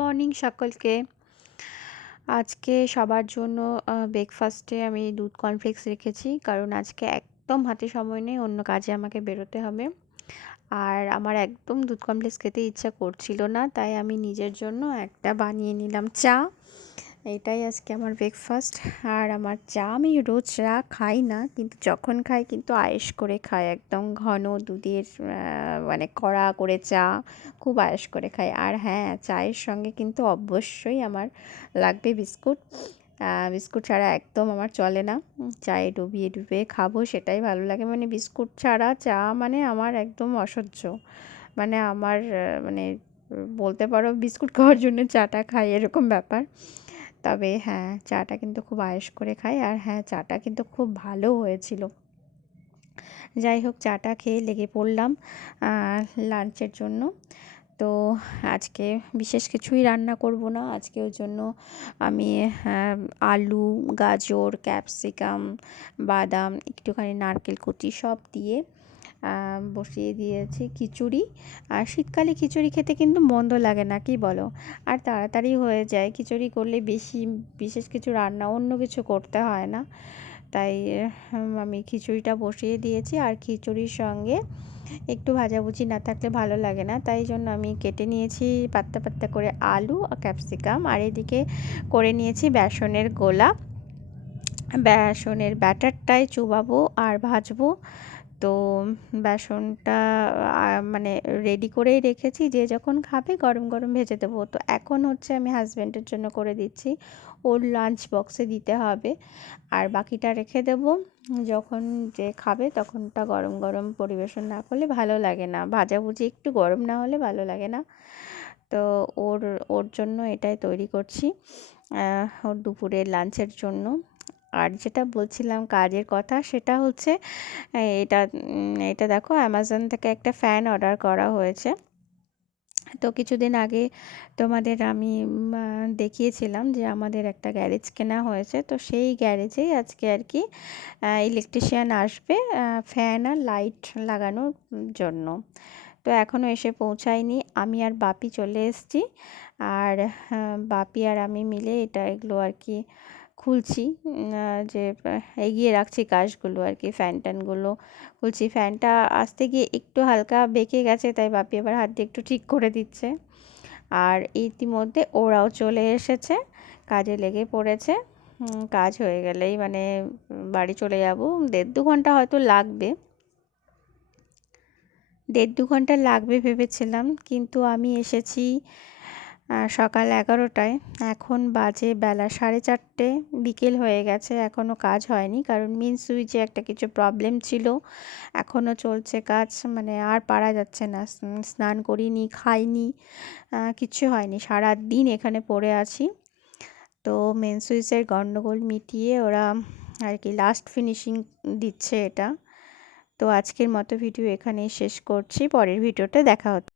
Morning সকলকে। আজকে সবার জন্য ব্রেকফাস্টে আমি দুধ কর্নফ্লেক্স রেখেছি, কারণ আজকে একদম হাতে সময় নেই, অন্য কাজে আমাকে বেরোতে হবে। আর আমার একদম দুধ কর্নফ্লেক্স খেতে ইচ্ছা করছিল না, তাই আমি নিজের জন্য একটা বানিয়ে নিলাম চা। এটাই আজকে আমার ব্রেকফাস্ট। আর আমার চা, আমি রোজ চা খাই না, কিন্তু যখন খাই কিন্তু আয়েশ করে খাই, একদম ঘন দুধের মানে কড়া করে চা খুব আয়েশ করে খাই। আর হ্যাঁ, চায়ের সঙ্গে কিন্তু অবশ্যই আমার লাগবে বিস্কুট। বিস্কুট ছাড়া একদম আমার চলে না। চায়ে ডুবিয়ে ডুবিয়ে খাবো, সেটাই ভালো লাগে। মানে বিস্কুট ছাড়া চা মানে আমার একদম অসহ্য। মানে আমার মানে বলতে পারো বিস্কুট খাওয়ার জন্য চাটা খাই, এরকম ব্যাপার। তবে হ্যাঁ, চাটা কিন্তু খুব আয়েশ করে খাই। আর হ্যাঁ, চাটা কিন্তু খুব ভালো হয়েছিল। যাই হোক, চাটা খেয়ে লেগে পড়লাম লাঞ্চের জন্য। তো আজকে বিশেষ কিছুই রান্না করব না। আজকে ওই জন্য আমি আলু, গাজর, ক্যাপসিকাম, বাদাম, একটুখানি নারকেল কুচি সব দিয়ে বসিয়ে দিয়েছি খিচুড়ি। আর শীতকালে খিচুড়ি খেতে কিন্তু মন্দ লাগে না, কি বলো? আর তাড়াতাড়ি হয়ে যায় খিচুড়ি করলে, বেশি বিশেষ কিছু রান্না অন্য কিছু করতে হয় না। তাই আমি খিচুড়িটা বসিয়ে দিয়েছি। আর খিচুড়ির সঙ্গে একটু ভাজাভুজি না থাকলে ভালো লাগে না, তাই জন্য আমি কেটে নিয়েছি পাতলা পাতলা করে আলু আর ক্যাপসিকাম। আর এদিকে করে নিয়েছি বেসনের গোলা। বেসনের ব্যাটারটাই চুবাবো আর ভাজবো। তো বেসনটা মানে রেডি করেই রেখেছি, যে যখন খাবে গরম গরম ভেজে দেবো। তো এখন হচ্ছে আমি হাজব্যান্ডের জন্য করে দিচ্ছি, ওর লাঞ্চ বক্সে দিতে হবে। আর বাকিটা রেখে দেব, যখন যে খাবে তখনটা গরম গরম পরিবেশন না করলে ভালো লাগে না, ভাজাভুজি একটু গরম না হলে ভালো লাগে না। তো ওর ওর জন্য এটাই তৈরি করছি, ওর দুপুরের লাঞ্চের জন্য। আর যেটা বলছিলাম কাজের কথা, সেটা হচ্ছে এটা এটা দেখো, অ্যামাজন থেকে একটা ফ্যান অর্ডার করা হয়েছে। তো কিছুদিন আগে তোমাদের আমি দেখিয়েছিলাম যে আমাদের একটা গ্যারেজ কেনা হয়েছে। তো সেই গ্যারেজেই আজকে আর কি ইলেকট্রিশিয়ান আসবে ফ্যান আর লাইট লাগানোর জন্য। তো এখনও এসে পৌঁছায়নি। আমি আর বাপি চলে এসেছি। আর বাপি আর আমি মিলে এগুলো আর কি খুলছি, যে এগিয়ে রাখছি কাজগুলো আর কি, ফ্যান ট্যানগুলো খুলছি। ফ্যানটা আসতে গিয়ে একটু হালকা বেঁকে গেছে, তাই বাপি এবার হাত দিয়ে একটু ঠিক করে দিচ্ছে। আর ইতিমধ্যে ওরাও চলে এসেছে, কাজে লেগে পড়েছে। কাজ হয়ে গেলেই মানে বাড়ি চলে যাব। 1.5-2 ঘন্টা হয়তো লাগবে, 1.5-2 ঘন্টা লাগবে ভেবেছিলাম, কিন্তু আমি এসেছি সকাল 11টায়। এখন বাজে বেলা 4:30, বিকেল হয়ে গেছে, এখনও কাজ হয়নি, কারণ মেন সুইচে একটা কিছু প্রবলেম ছিল। এখনও চলছে কাজ, মানে আর পারা যাচ্ছে না। স্নান করিনি, খাইনি, কিচ্ছু হয়নি, সারা দিন এখানে পড়ে আছি। তো মেন সুইচের গন্ডগোল মিটিয়ে ওরা আর কি লাস্ট ফিনিশিং দিচ্ছে এটা। তো আজকের মতো ভিডিও এখানেই শেষ করছি, পরের ভিডিওতে দেখা হচ্ছে।